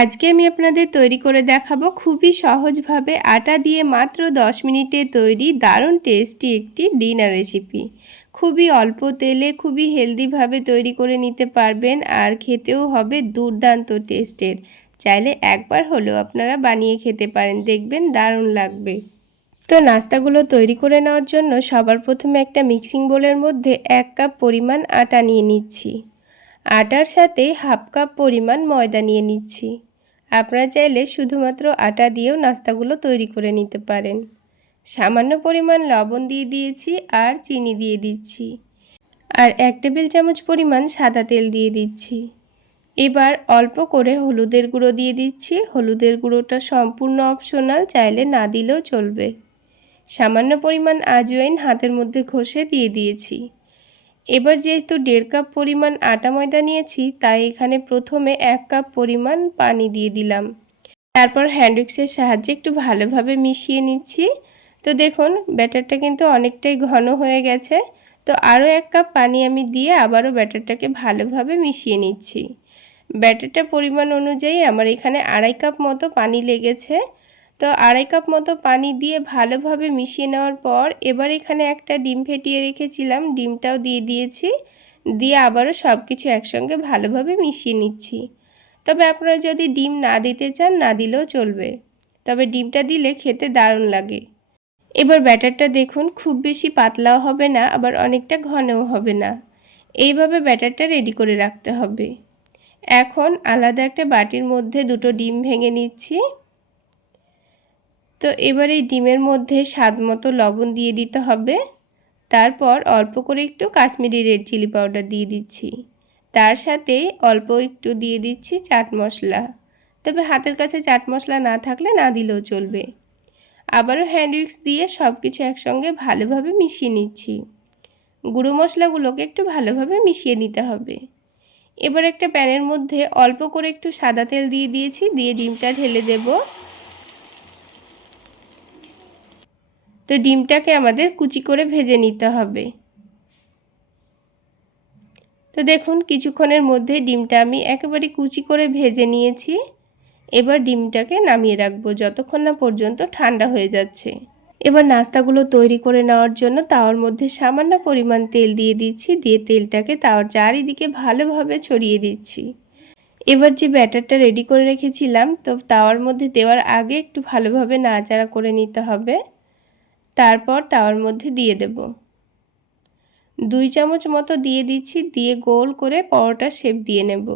আজকে আমি আপনাদের তৈরি করে দেখাবো খুবই সহজভাবে আটা দিয়ে মাত্র 10 মিনিটে তৈরি দারুণ টেস্টি একটি ডিনার রেসিপি। খুবই অল্প তেলে খুবই হেলদিভাবে তৈরি করে নিতে পারবেন আর খেতেও হবে দুর্দান্ত টেস্টের। চাইলে একবার হলেও আপনারা বানিয়ে খেতে পারেন, দেখবেন দারুণ লাগবে। তো নাস্তাগুলো তৈরি করে নেওয়ার জন্য সবার প্রথমে একটা মিক্সিং বোলের মধ্যে এক কাপ পরিমাণ আটা নিয়ে নিচ্ছি। আটার সাথে হাফ কাপ পরিমাণ ময়দা নিয়ে নিচ্ছি। আপনারা চাইলে শুধুমাত্র আটা দিয়েও নাস্তাগুলো তৈরি করে নিতে পারেন। সামান্য পরিমাণ লবণ দিয়ে দিয়েছি আর চিনি দিয়ে দিচ্ছি। আর এক টেবিল চামচ পরিমাণ সাদা তেল দিয়ে দিচ্ছি। এবার অল্প করে হলুদের গুঁড়ো দিয়ে দিচ্ছি। হলুদের গুঁড়োটা সম্পূর্ণ অপশনাল চাইলে না দিলেও চলবে। সামান্য পরিমাণ আজওয়াইন হাতের মধ্যে ঘষে দিয়ে দিয়েছি। এবার যেহেতু দেড় কাপ পরিমাণ আটা ময়দা নিয়েছি, তাই এখানে প্রথমে এক কাপ পরিমাণ পানি দিয়ে দিলাম। তারপর হ্যান্ডউইক্সের সাহায্যে একটু ভালোভাবে মিশিয়ে নিচ্ছি। তো দেখুন, ব্যাটারটা কিন্তু অনেকটাই ঘন হয়ে গেছে। তো আরও এক কাপ পানি আমি দিয়ে আবারও ব্যাটারটাকে ভালোভাবে মিশিয়ে নিচ্ছি। ব্যাটারটা পরিমাণ অনুযায়ী আমার এখানে আড়াই কাপ মতো পানি লেগেছে। তো আড়াই কাপ মতো পানি দিয়ে ভালোভাবে মিশিয়ে নেওয়ার পর এবার এখানে একটা ডিম ফেটিয়ে রেখেছিলাম। ডিমটাও দিয়ে দিয়েছি। দিয়ে আবারও সব কিছু একসঙ্গে ভালোভাবে মিশিয়ে নিচ্ছি। তবে আপনারা যদি ডিম না দিতে চান, না দিলেও চলবে। তবে ডিমটা দিলে খেতে দারুণ লাগে। এবার ব্যাটারটা দেখুন, খুব বেশি পাতলাও হবে না, আবার অনেকটা ঘনও হবে না। এইভাবে ব্যাটারটা রেডি করে রাখতে হবে। এখন আলাদা একটা বাটির মধ্যে দুটো ডিম ভেঙে নিচ্ছি। তো এবার এই ডিমের মধ্যে স্বাদ মতো লবণ দিয়ে দিতে হবে। তারপর অল্প করে একটু কাশ্মীরি রেড চিলি পাউডার দিয়ে দিচ্ছি। তার সাথে অল্প একটু দিয়ে দিচ্ছি চাট মশলা। তবে হাতের কাছে চাট মশলা না থাকলে না দিলেও চলবে। আবারও হ্যান্ড উইক্স দিয়ে সব কিছু একসঙ্গে ভালোভাবে মিশিয়ে নিচ্ছি। গুঁড়ো মশলাগুলোকে একটু ভালোভাবে মিশিয়ে নিতে হবে। এবার একটা প্যানের মধ্যে অল্প করে একটু সাদা তেল দিয়ে দিয়েছি, দিয়ে ডিমটা ঢেলে দেবো। তো ডিমটাকে আমাদের কুচি করে ভেজে নিতে হবে। তো দেখুন কিছুক্ষণের মধ্যে ডিমটা আমি একেবারে কুচি করে ভেজে নিয়েছি। এবার ডিমটাকে নামিয়ে রাখব যতক্ষণ না পর্যন্ত ঠান্ডা হয়ে যাচ্ছে। এবার নাস্তাগুলো তৈরি করে নেওয়ার জন্য তাওয়ার মধ্যে সামান্য পরিমাণ তেল দিয়ে দিচ্ছি, দিয়ে তেলটাকে তাওয়ার চারিদিকে ভালোভাবে ছড়িয়ে দিচ্ছি। এবার যে ব্যাটারটা রেডি করে রেখেছিলাম, তো তাওয়ার মধ্যে দেওয়ার আগে একটু ভালোভাবে নাড়াচাড়া করে নিতে হবে। তারপর তাওয়ার মধ্যে দিয়ে দেব। দুই চামচ মতো দিয়ে দিচ্ছি, দিয়ে গোল করে পরোটা শেপ দিয়ে নেব।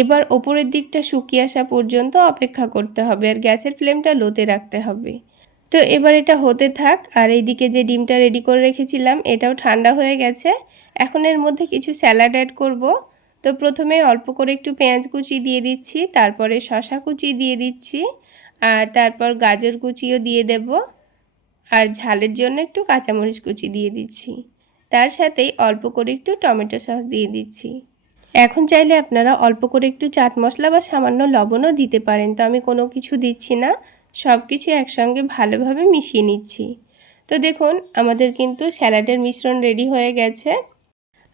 এবার ওপরের দিকটা শুকিয়ে আসা পর্যন্ত অপেক্ষা করতে হবে আর গ্যাসের ফ্লেমটা লোতে রাখতে হবে। তো এবার এটা হতে থাক, আর এইদিকে যে ডিমটা রেডি করে রেখেছিলাম, এটাও ঠান্ডা হয়ে গেছে। এখন এর মধ্যে কিছু স্যালাড অ্যাড করব। তো প্রথমে অল্প করে একটু পেঁয়াজ কুচি দিয়ে দিচ্ছি, তারপরে শশা কুচি দিয়ে দিচ্ছি, আর তারপর গাজর কুচিও দিয়ে দেব, আর ঝালের জন্য একটু কাঁচামরিচ কুচি দিয়ে দিচ্ছি। তার সাথেই অল্প করে একটু টমেটো সস দিয়ে দিচ্ছি। এখন চাইলে আপনারা অল্প করে একটু চাট মশলা বা সামান্য লবণও দিতে পারেন, তো আমি কোনো কিছু দিচ্ছি না সব কিছু একসঙ্গে ভালোভাবে মিশিয়ে নিচ্ছি। তো দেখুন, আমাদের কিন্তু স্যালাডের মিশ্রণ রেডি হয়ে গেছে।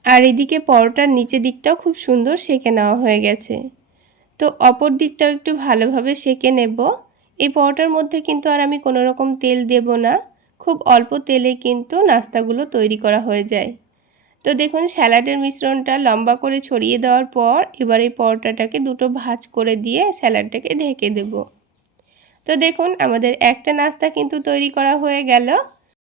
আর এদিকে পরোটার নিচের দিকটাও খুব সুন্দর সেঁকে নেওয়া হয়ে গেছে। তো অপর দিকটাও একটু ভালোভাবে সেঁকে নেব। এই পরোটার মধ্যে কিন্তু আর আমি কোনো রকম তেল দেব না। খুব অল্প তেলে কিন্তু নাস্তাগুলো তৈরি করা হয়ে যায়। তো দেখুন, স্যালাডের মিশ্রণটা লম্বা করে ছড়িয়ে দেওয়ার পর এবার এই পরোটাটাকে দুটো ভাজ করে দিয়ে স্যালাডটাকে ঢেকে দেব। তো দেখুন, আমাদের একটা নাস্তা কিন্তু তৈরি করা হয়ে গেল।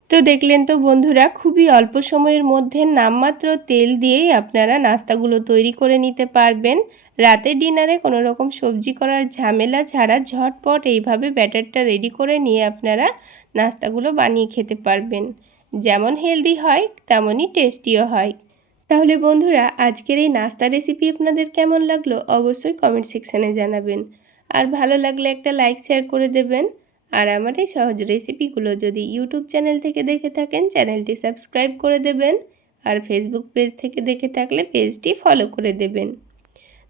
তো দেখলেন তো বন্ধুরা, খুবই অল্প সময়ের মধ্যে নামমাত্র তেল দিয়েই আপনারা নাস্তাগুলো তৈরি করে নিতে পারবেন। রাতের ডিনারে কোনো রকম সবজি করার ঝামেলা ছাড়া ঝটপট এইভাবে ব্যাটারটা রেডি করে নিয়ে আপনারা নাস্তাগুলো বানিয়ে খেতে পারবেন। যেমন হেলদি হয়, তেমনই টেস্টিও হয়। তাহলে বন্ধুরা, আজকের এই নাস্তা রেসিপি আপনাদের কেমন লাগল অবশ্যই কমেন্ট সেকশানে জানাবেন। আর ভালো লাগলে একটা লাইক, শেয়ার করে দেবেন। আর আমার এই সহজ রেসিপিগুলো যদি ইউটিউব চ্যানেল থেকে দেখে থাকেন চ্যানেলটি সাবস্ক্রাইব করে দেবেন আর ফেসবুক পেজ থেকে দেখে থাকলে পেজটি ফলো করে দেবেন।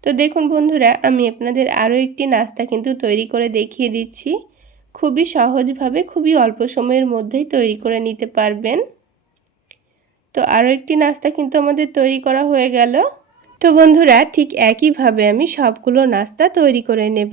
তো দেখুন বন্ধুরা, আমি আপনাদের আরও একটি নাস্তা কিন্তু তৈরি করে দেখিয়ে দিচ্ছি। খুবই সহজভাবে, খুবই অল্প সময়ের মধ্যেই তৈরি করে নিতে পারবেন। তো আরও একটি নাস্তা কিন্তু আমাদের তৈরি করা হয়ে গেল। তো বন্ধুরা, ঠিক একইভাবে আমি সবগুলো নাস্তা তৈরি করে নেব।